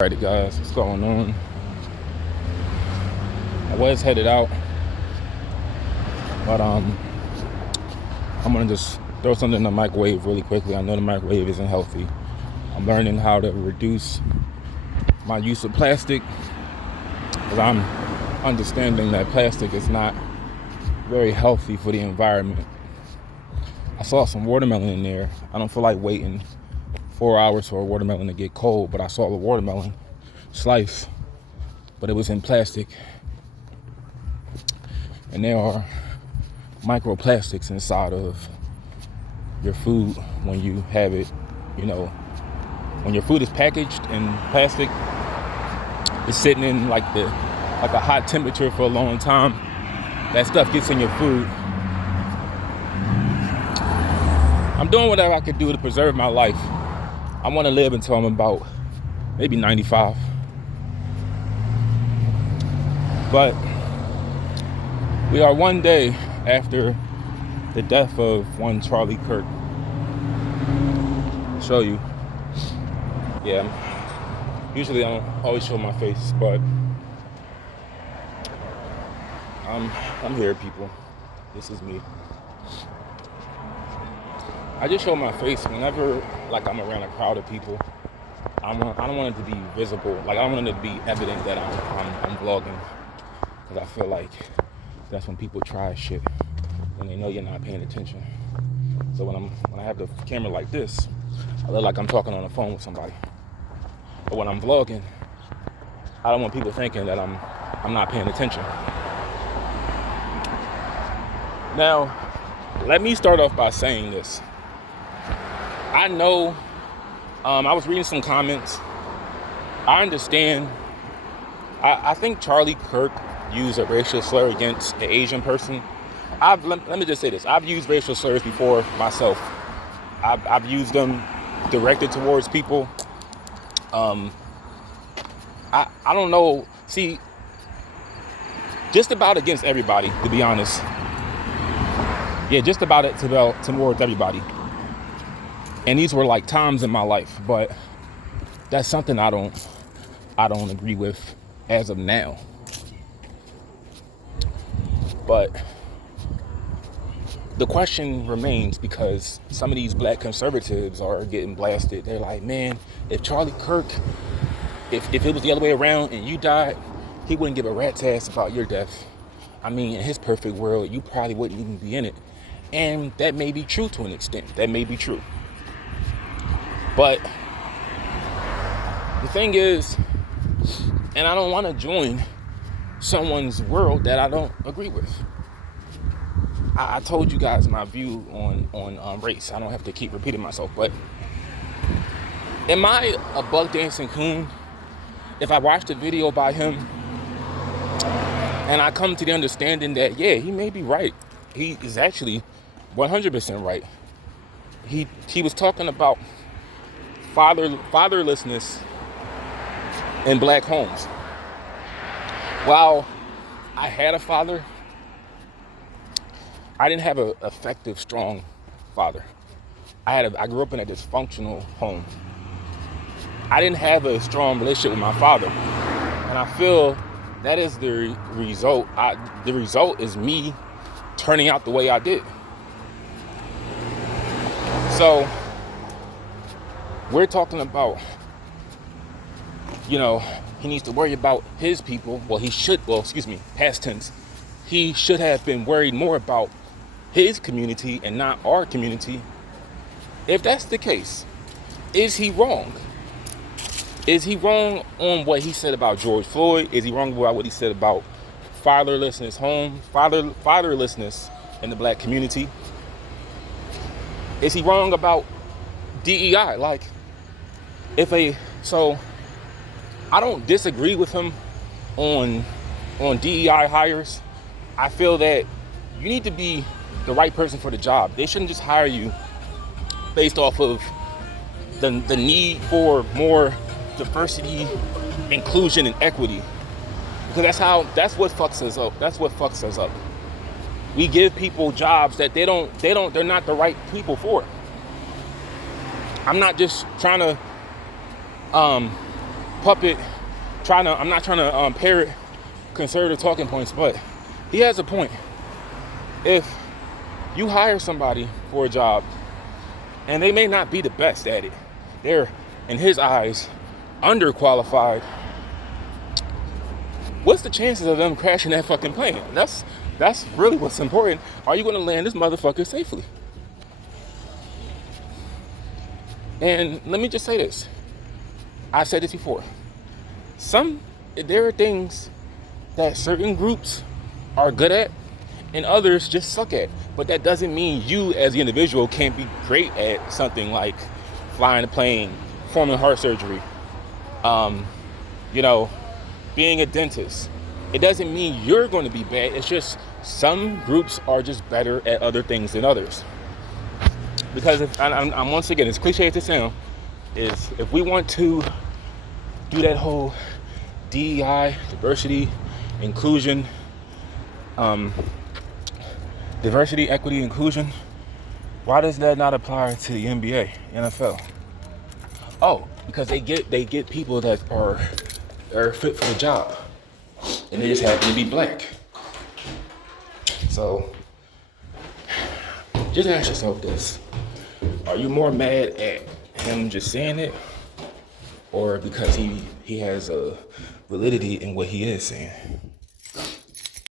Alrighty guys, what's going on? I was headed out, but I'm gonna just throw something in the microwave really quickly. I know the microwave isn't healthy. I'm learning how to reduce my use of plastic because I'm understanding that plastic is not very healthy for the environment. I saw some watermelon in there. I don't feel like waiting 4 hours for a watermelon to get cold, but I saw the watermelon slice, but it was in plastic. And there are microplastics inside of your food when you have it, when your food is packaged in plastic, it's sitting in like a hot temperature for a long time. That stuff gets in your food. I'm doing whatever I can do to preserve my life. I want to live until I'm about maybe 95. But we are one day after the death of one Charlie Kirk. I'll show you. Yeah, usually I don't always show my face, but I'm here, people. This is me. I just show my face whenever I'm around a crowd of people. I don't want it to be visible. I don't want it to be evident that I'm vlogging, because I feel like that's when people try shit when they know you're not paying attention. So when I have the camera like this, I look like I'm talking on the phone with somebody. But when I'm vlogging, I don't want people thinking that I'm not paying attention. Now, let me start off by saying this. I know, I was reading some comments. I understand. I think Charlie Kirk used a racial slur against an Asian person. Let me just say this. I've used racial slurs before myself. I've used them directed towards people. I don't know. See, just about against everybody, to be honest. Yeah, just about it towards everybody. And these were times in my life, but that's something I don't agree with as of now. But the question remains, because some of these black conservatives are getting blasted. They're like, man, if Charlie Kirk, if it was the other way around and you died, he wouldn't give a rat's ass about your death. I mean, in his perfect world, you probably wouldn't even be in it. And that may be true to an extent. That may be true. But the thing is, and I don't want to join someone's world that I don't agree with. I told you guys my view on race. I don't have to keep repeating myself, but am I a buck dancing coon if I watched a video by him and I come to the understanding that, yeah, he may be right. He is actually 100% right. He was talking about fatherlessness in black homes. While I had a father, I didn't have an effective, strong father. I grew up in a dysfunctional home. I didn't have a strong relationship with my father. And I feel that is the result. The result is me turning out the way I did. So we're talking about, he needs to worry about his people. Past tense. He should have been worried more about his community and not our community. If that's the case, is he wrong? Is he wrong on what he said about George Floyd? Is he wrong about what he said about fatherlessness in the black community? Is he wrong about DEI? So I don't disagree with him on DEI hires. I feel that you need to be the right person for the job. They shouldn't just hire you based off of the need for more diversity, inclusion, and equity. Because that's what fucks us up. That's what fucks us up. We give people jobs that they're not the right people for. I'm not just trying to puppet, I'm not trying to parrot conservative talking points, but he has a point. If you hire somebody for a job and they may not be the best at it, they're, in his eyes, underqualified, what's the chances of them crashing that fucking plane? That's really what's important. Are you going to land this motherfucker safely? And let me just say this. I've said this before. There are things that certain groups are good at and others just suck at. But that doesn't mean you as the individual can't be great at something like flying a plane, performing heart surgery, being a dentist. It doesn't mean you're going to be bad. It's just some groups are just better at other things than others. Because I'm once again, as cliche as it sounds, is if we want to do that whole DEI, diversity, inclusion, diversity, equity, inclusion, why does that not apply to the NBA, NFL? Oh, because they get people that are fit for the job, and they just happen to be black. So just ask yourself this. Are you more mad at him just saying it, or because he has a validity in what he is saying?